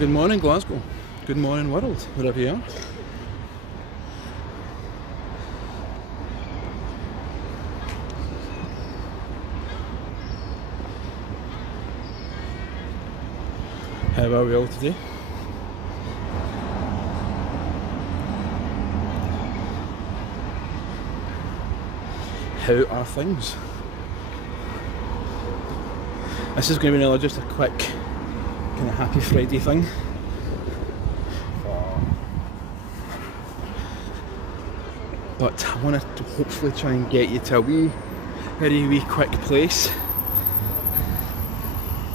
good morning Glasgow, good morning world, wherever you are. How are we all today? How are things? This is going to be another just a quick kind of happy Friday thing. But I want to hopefully try and get you to a very wee quick place.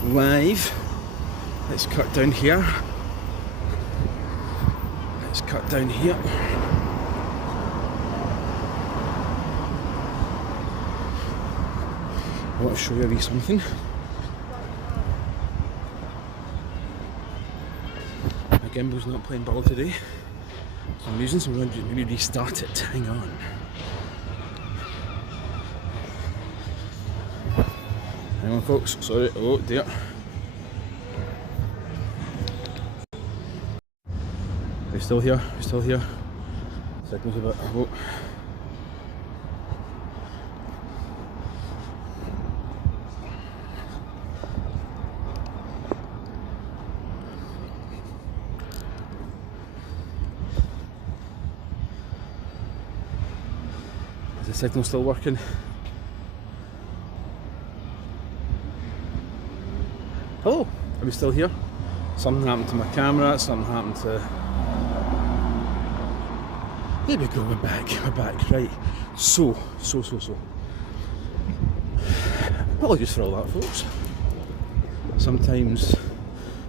Live. Let's cut down here. Let's cut down here. I want to show you a wee something. My gimbal's not playing ball today for some reason, so I'm going to maybe restart it. Hang on. Hang on folks, sorry, oh dear. We're still here, we're still here. Signal's a bit, oh. Is the signal still working? Hello, are we still here? Something happened to my camera, something happened to... There we go, we're back, right. So. Apologies for all that, folks. Sometimes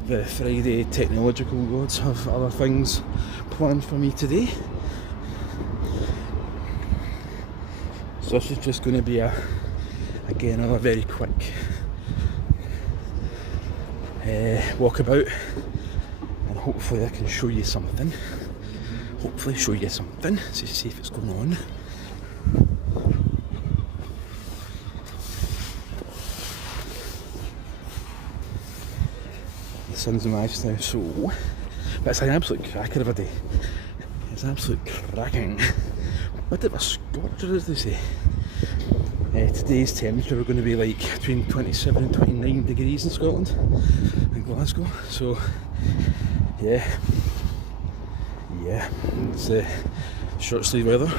the Friday technological gods have other things planned for me today. So this is just going to be again another very quick walkabout, and hopefully I can show you something. So see if it's going on. The sun's in my eyes now, so but it's an absolute cracker of a day. It's absolute cracking. What did a scorcher, as they say. Today's temperature are going to be like between 27 and 29 degrees in Scotland, in Glasgow. So yeah, it's short sleeve weather.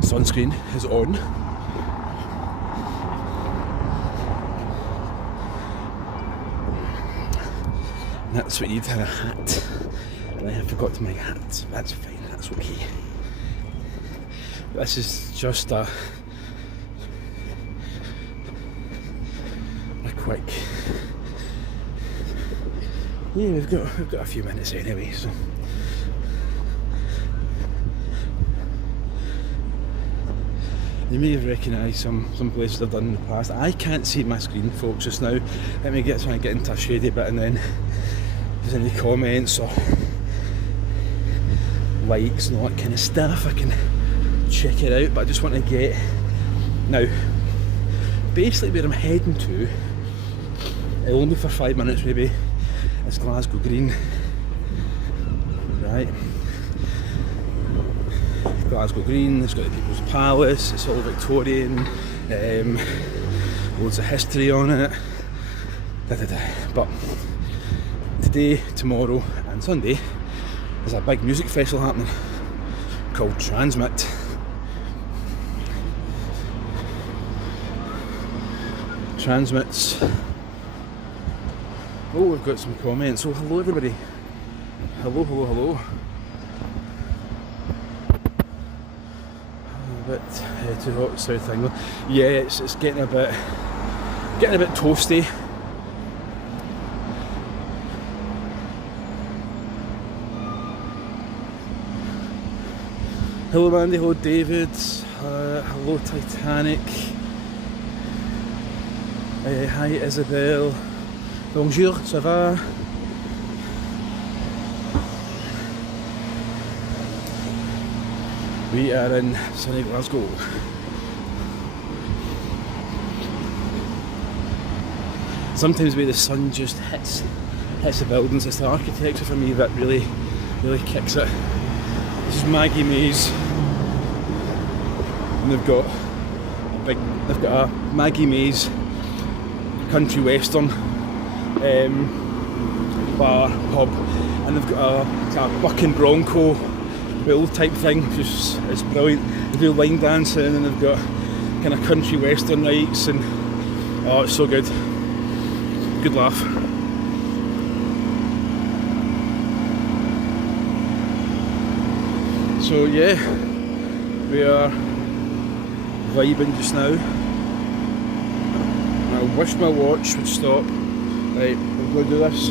Sunscreen is on. And that's what you'd have a hat. And I forgot to make a hat. That's fine, that's okay. This is just a quick. Yeah, we've got a few minutes anyway, so. You may have recognised some places I've done in the past. I can't see my screen, folks, just now. Let me try and get into a shady bit, and then if there's any comments or likes and all that kind of stuff, I can check it out. But I just want to get now basically where I'm heading to. It'll only be for 5 minutes maybe. It's Glasgow Green, right? Glasgow Green, it's got the People's Palace, it's all Victorian, loads of history on it, But today, tomorrow and Sunday there's a big music festival happening called TRNSMT. TRNSMT's... Oh, we've got some comments. Oh, hello everybody. Hello. A bit too hot South England. Yeah, it's getting a bit toasty. Hello Andy, hello David, hello Titanic. Hi Isabel. Bonjour, ça va? We are in sunny Glasgow. sometimes the way the sun just hits the buildings, it's the architecture for me that really kicks it. This is Maggie Mays, and they've got a Maggie Mays country western bar pub, and they've got a buck and bronco bull type thing, which is, it's brilliant. They do line dancing, and they've got kind of country western nights, and oh, it's so good. Good laugh. So yeah, we are vibing just now. I wish my watch would stop. Right, we're going to do this.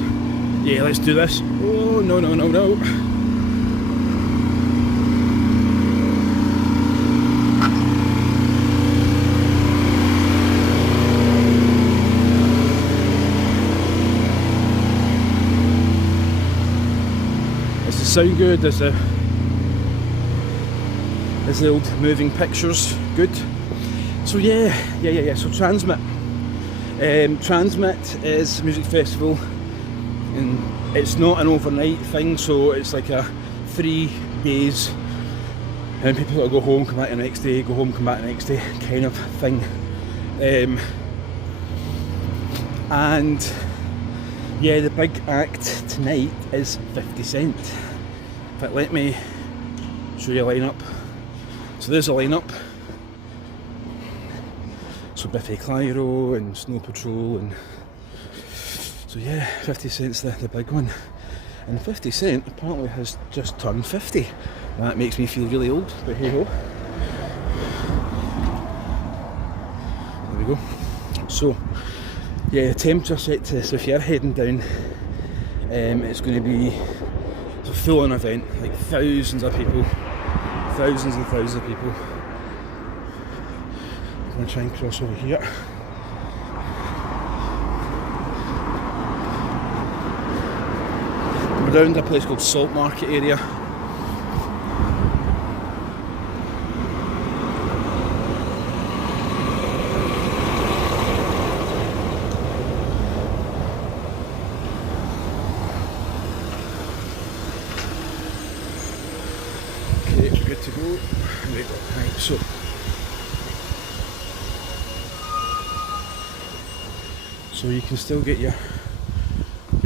Yeah, let's do this. Oh, no. Does it sound good? Does the old moving pictures good? So yeah. So TRNSMT. TRNSMT is a music festival, and it's not an overnight thing, so it's like a 3 days, and people will go home, come back the next day, go home, come back the next day kind of thing. And yeah, the big act tonight is 50 Cent. In fact, let me show you a lineup. So there's a lineup. So Biffy Clyro and Snow Patrol, and so yeah, 50 Cent's the big one. And 50 Cent apparently has just turned 50. That makes me feel really old, but hey ho. There we go. So yeah, the temperature set to, so if you're heading down, it's going to be a full-on event, like thousands and thousands of people. I'm going to try and cross over here. We're down to a place called Salt Market area. Okay, we're good to go. Right, so you can still get your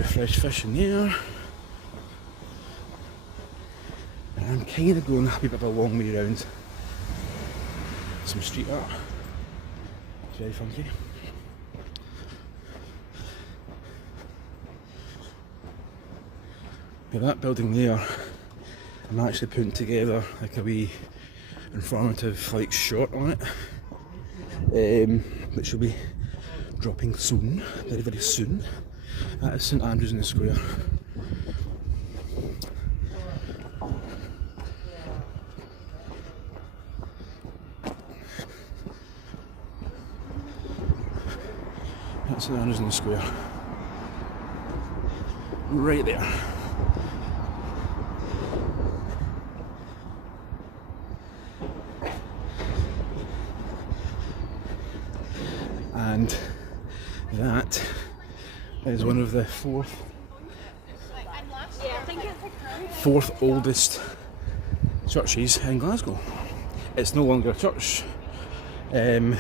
fresh fish in there. And I'm kind of going a bit of a long way around some street art. It's very funky. But that building there, I'm actually putting together like a wee informative like shot on it, which will be dropping soon, very soon. That is St Andrews in the Square. That's St Andrews in the Square. Right there. And that is one of the fourth oldest churches in Glasgow. It's no longer a church. I'm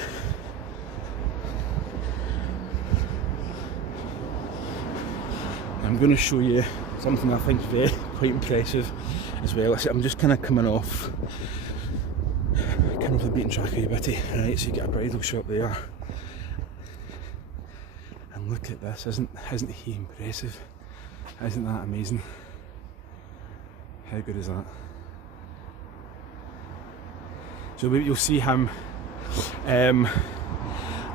going to show you something I think is quite impressive as well. I'm just kind of coming off the beaten track a bit. Right, so you get a bridal shop there. And look at this, isn't he impressive? Isn't that amazing? How good is that? So you'll see him in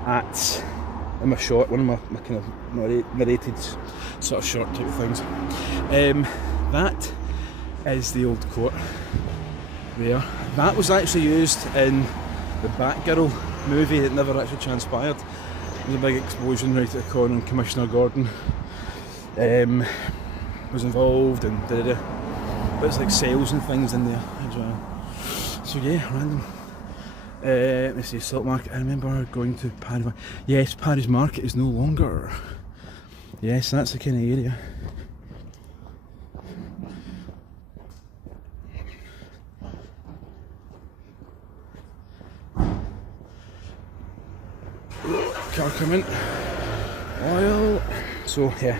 my shot, one of my kind of narrated sort of short type of things. That is the old court there. That was actually used in the Batgirl movie that never actually transpired. There was a big explosion right at the corner, and Commissioner Gordon was involved, and bits like cells and things in there as well. So yeah, random. Let's see, Salt Market. I remember going to Paddy's. Yes, Paddy's Market is no longer Yes, that's the kind of area. Car coming. Oil. So yeah.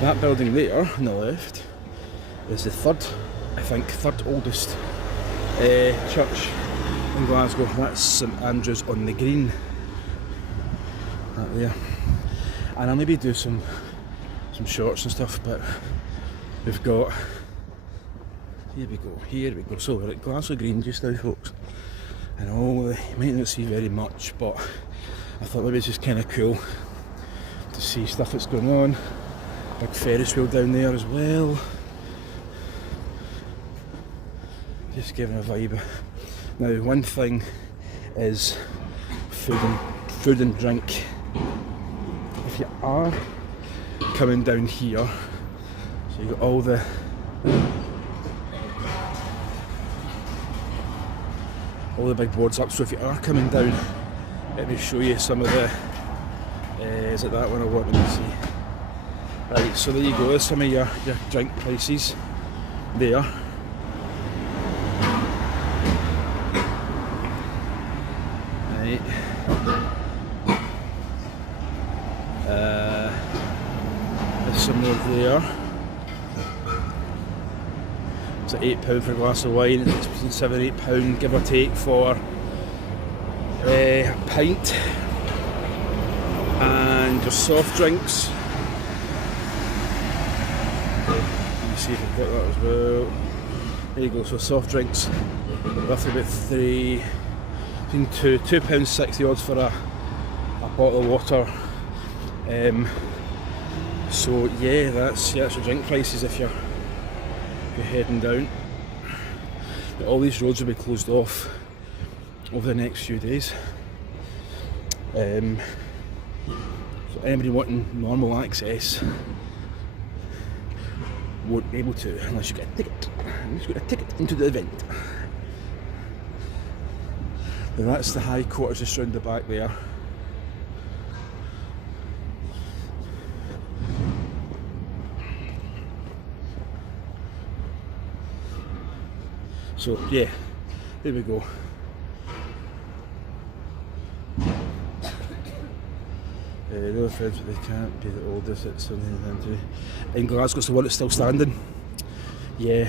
That building there on the left is the third oldest church in Glasgow. That's St Andrew's on the Green. That there. And I'll maybe do some shorts and stuff, but we've got, here we go. So we're at Glasgow Green just now, folks. And you might not see very much, but I thought maybe it's just kind of cool to see stuff that's going on. Big Ferris wheel down there as well. Just giving a vibe. Now, one thing is food and drink. If you are coming down here, so you've got all the big boards up. So if you are coming down, let me show you some of the. Is it that one or what? Let me see. Right, so there you go, there's some of your drink prices there. Right. There's some more there. It's at £8 for a glass of wine, it's between £7 and £8 give or take for a pint. And your soft drinks. See if I've got that as well. There you go, so soft drinks, roughly about between £2.60 odds for a bottle of water. So yeah, that's your drink prices if you're heading down. But all these roads will be closed off over the next few days. So anybody wanting normal access won't be able to unless you get a ticket. Unless you get a ticket into the event. Now that's the High Quarters just round the back there. So yeah, there we go. The other friends, but they can't be the oldest at something in Glasgow. It's the one that's still standing. Yeah.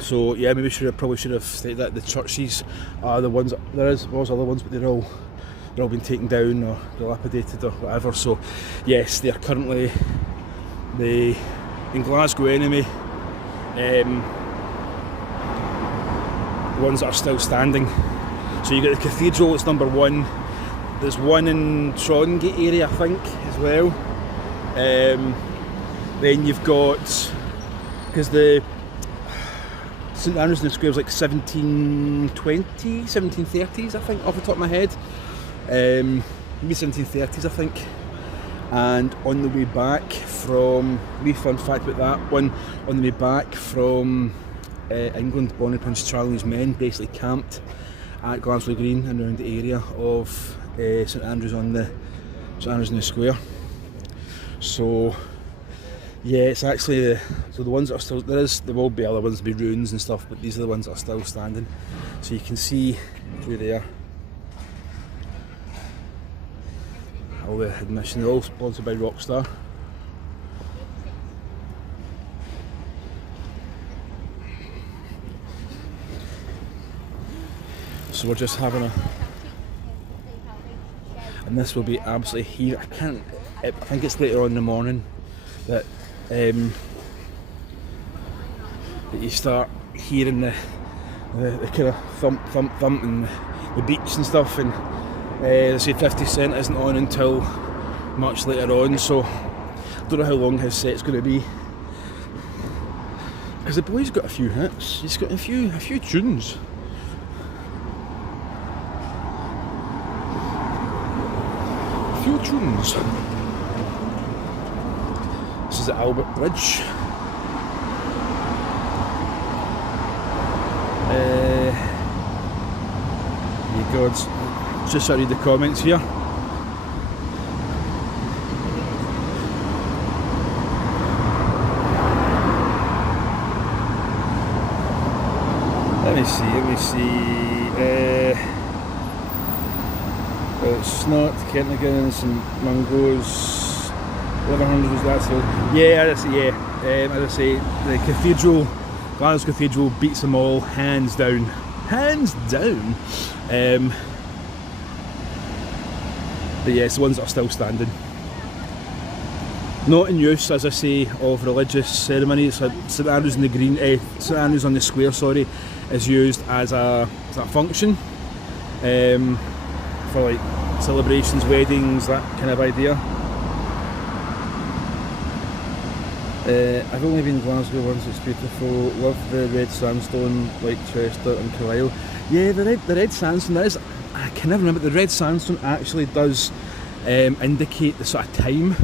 So yeah, maybe probably should have stated that the churches are the ones. Was other ones, but they're all been taken down or dilapidated or whatever. So yes, they are currently in Glasgow anyway. The ones that are still standing. So you get the cathedral. It's number one. There's one in Trongate area, I think, as well. Then you've got, because the St Andrews in the Square was like 1730s, I think, off the top of my head. Maybe 1730s, I think. And on the way back from, wee fun fact about that one, on the way back from England, Bonnie Prince Charlie's men basically camped at Glasgow Green and around the area of St Andrews in the Square. So yeah, it's actually the ones that are still, there will be other ones, be ruins and stuff, but these are the ones that are still standing. So you can see through there all the admission, they're all sponsored by Rockstar. So we're just having and this will be absolutely here. I think it's later on in the morning that you start hearing the kind of thump and the beats and stuff, and they say 50 Cent isn't on until much later on, so I don't know how long his set's going to be, because the boy's got a few hits, he's got a few tunes. Few tunes. This is the Albert Bridge. You gods, just read the comments here. Let me see. It's not Kentnagan and some Mungo's. 1100 was that, so yeah, as I say, the cathedral, Glasgow Cathedral beats them all, hands down. Hands down. But yeah, it's the ones that are still standing. Not in use, as I say, of religious ceremonies. St Andrews in the Green, St Andrews on the Square, sorry, is used as a function for like celebrations, weddings, that kind of idea. I've only been in Glasgow once, it's beautiful. Love the red sandstone like Chester and Carlisle. Yeah, the red sandstone, that is, I can never remember, the red sandstone actually does indicate the sort of time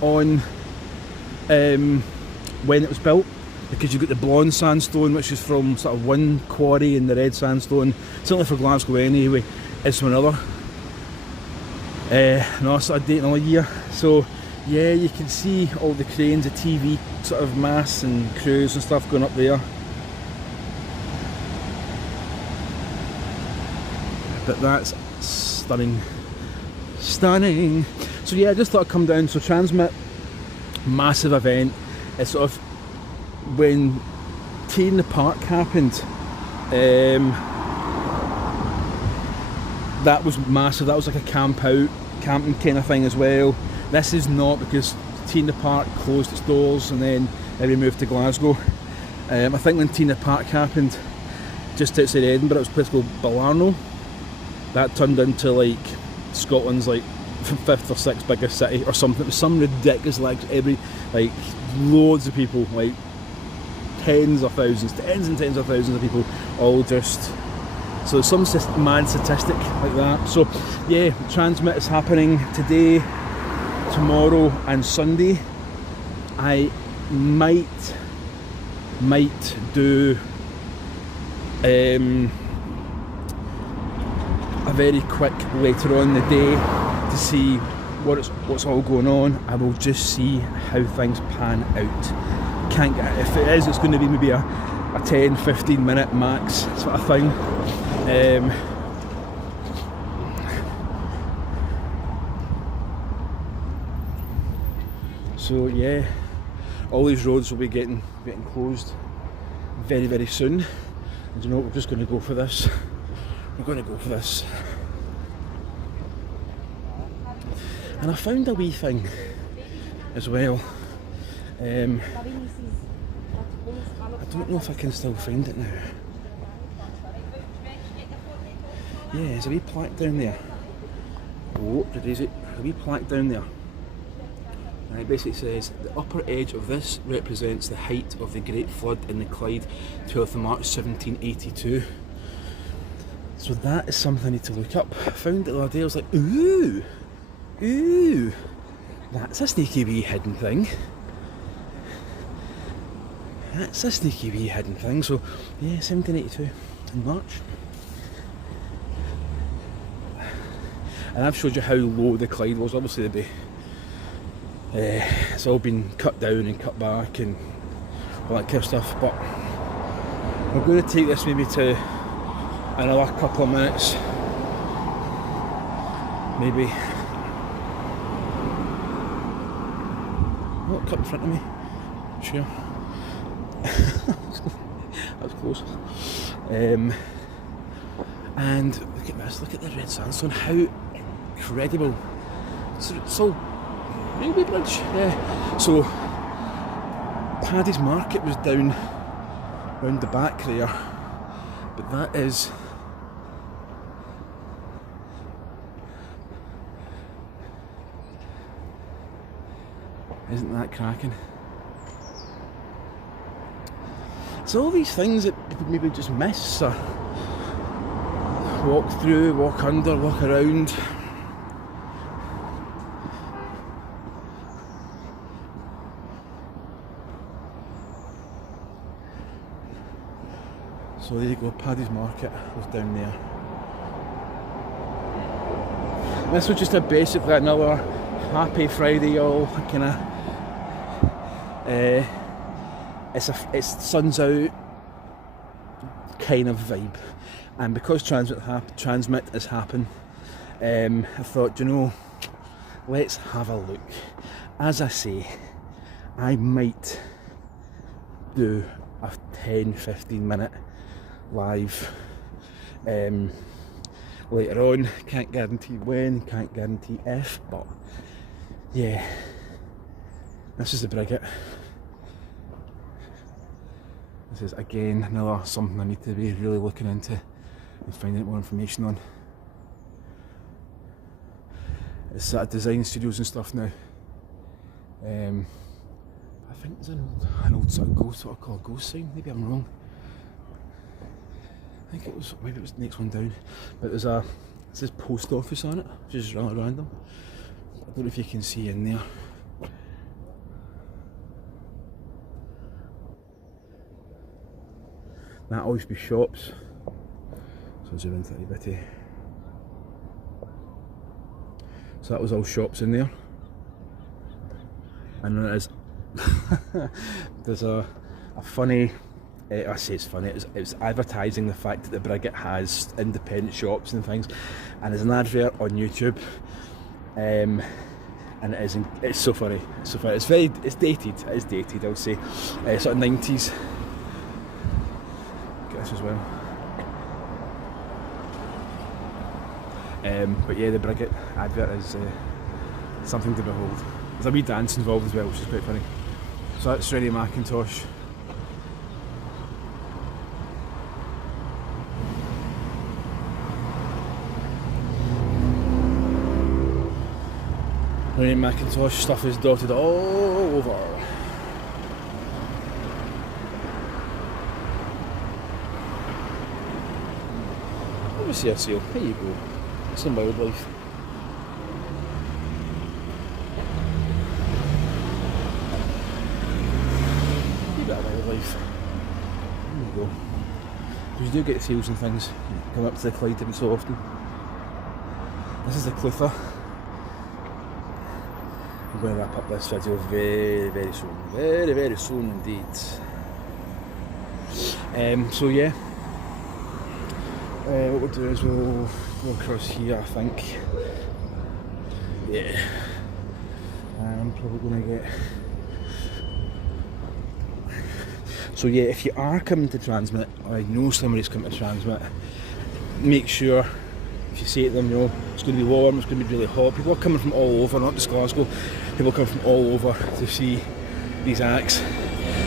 on when it was built, because you've got the blonde sandstone, which is from sort of one quarry, and the red sandstone, certainly for Glasgow anyway, is from another. Another sort of date, another year. So yeah, you can see all the cranes, the TV sort of masts and crews and stuff going up there. But that's stunning. Stunning! So yeah, I just thought I'd come down. So TRNSMT, massive event. It's sort of when Tea in the Park happened. That was massive. That was like a camping kind of thing as well. This is not, because Tea in the Park closed its doors and then we moved to Glasgow. I think when Tea in the Park happened, just outside Edinburgh, it was a place called Balarno. That turned into like Scotland's like 5th or 6th biggest city or something. It was some ridiculous, like loads of people, like tens and tens of thousands of people, all just. So some mad statistic like that. So yeah, TRNSMT is happening today, tomorrow and Sunday. I might do a very quick later on in the day to see what's all going on. I will just see how things pan out. Can't get, if it is, it's going to be maybe a 10-15 minute max sort of thing. So yeah, all these roads will be getting closed very, very soon. And you know what, we're just going to go for this. We're going to go for this. And I found a wee thing as well. I don't know if I can still find it now. Yeah, there's a wee plaque down there. Oh, is it? A wee plaque down there. And it basically says, the upper edge of this represents the height of the Great Flood in the Clyde, 12th of March 1782. So that is something I need to look up. I found it the other day, I was like, ooh, that's a sneaky wee hidden thing. That's a sneaky wee hidden thing. So yeah, 1782 in March. And I've showed you how low the Clyde was. Obviously it's all been cut down and cut back and all that kind of stuff, but we're going to take this maybe to another couple of minutes, maybe. Oh, cut in front of me, sure. That was close. And look at this, look at the red sandstone, how incredible. It's all railway bridge, yeah. So Paddy's Market was down round the back there, but that is isn't that cracking? So all these things that people maybe just miss or walk through, walk under, walk around. So there you go, Paddy's Market was down there. This was just basically another happy Friday, y'all. Kind of, it's sun's out kind of vibe, and because Transmit has happened, I thought, you know, let's have a look. As I say, I might do a 10-15 minute live later on. Can't guarantee when, can't guarantee if, but yeah, this is the Brigade. This is again another something I need to be really looking into and finding out more information on. It's sort of design studios and stuff now. I think there's an old sort of ghost, what I call a ghost sign, maybe I'm wrong. I think maybe it was the next one down. But it says post office on it, which is rather random. I don't know if you can see in there. That always be shops. So I'll zoom into it a bit. So that was all shops in there. And then it is there's a funny, I say it's funny, it's advertising the fact that the Brigade has independent shops and things, and there's an advert on YouTube, and it's so funny, it's so funny, it's dated, I'll say, sort of 90s. Get this as well. But yeah, the Brigade advert is something to behold. There's a wee dance involved as well, which is quite funny. So that's Freddie Macintosh. Freddie Macintosh stuff is dotted all over. Let me see a seal. There you go. Some wildlife. Wildlife. There you go. Because you do get seals and things come up to the Clyde every so often. This is the Clutha. I'm going to wrap up this video very, very soon. Very, very soon indeed. So yeah. What we'll do is we'll go across here, I think. Yeah. I'm probably going to get... So yeah, if you are coming to Transmit, or I know somebody's coming to Transmit, make sure, if you say to them, you know, it's going to be warm, it's going to be really hot. People are coming from all over, not just Glasgow, people are coming from all over to see these acts.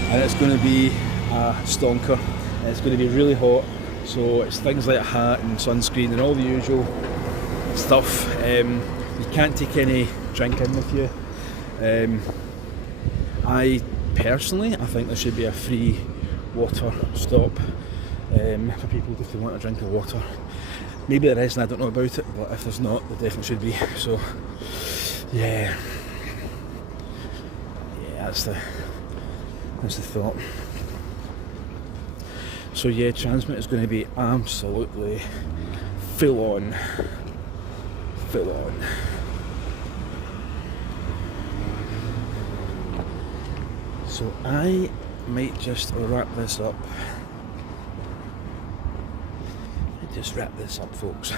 And it's going to be a stonker, and it's going to be really hot. So it's things like a hat and sunscreen and all the usual stuff. You can't take any drink in with you. Personally, I think there should be a free water stop for people if they want a drink of water. Maybe there is and I don't know about it, but if there's not, there definitely should be. So yeah, that's the thought. So yeah, Transmit is going to be absolutely full on. So I might just wrap this up. Folks.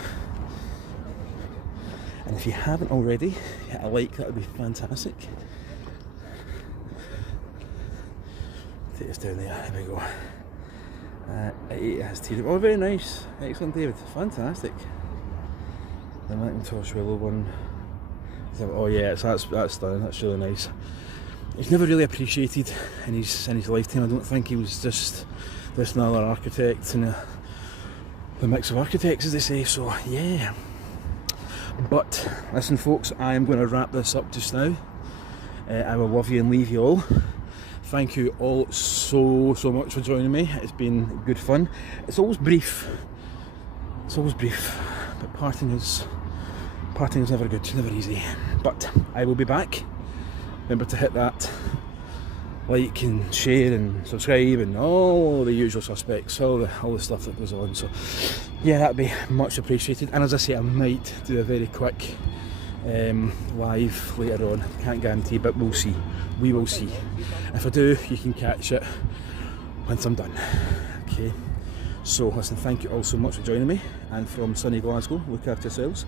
And if you haven't already, hit a like, that would be fantastic. Take us down there, there we go. It has tea. Oh, very nice. Excellent, David. Fantastic. The Macintosh Willow one. Oh yeah, that's stunning. That's really nice. He's never really appreciated in his lifetime. I don't think he was just another architect in the mix of architects, as they say. So yeah. But listen, folks, I am going to wrap this up just now. I will love you and leave you all. Thank you all so much for joining me. It's been good fun. It's always brief. But parting is never good, never easy. But I will be back. Remember to hit that like and share and subscribe and all the usual suspects, all the stuff that goes on. So yeah, that'd be much appreciated. And as I say, I might do a very quick live later on. Can't guarantee, but we'll see. We will see. If I do, you can catch it once I'm done. Okay. So listen, thank you all so much for joining me, and from sunny Glasgow, look after yourselves,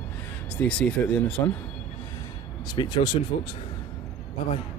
stay safe out there in the sun. Speak to you all soon, folks. Bye bye.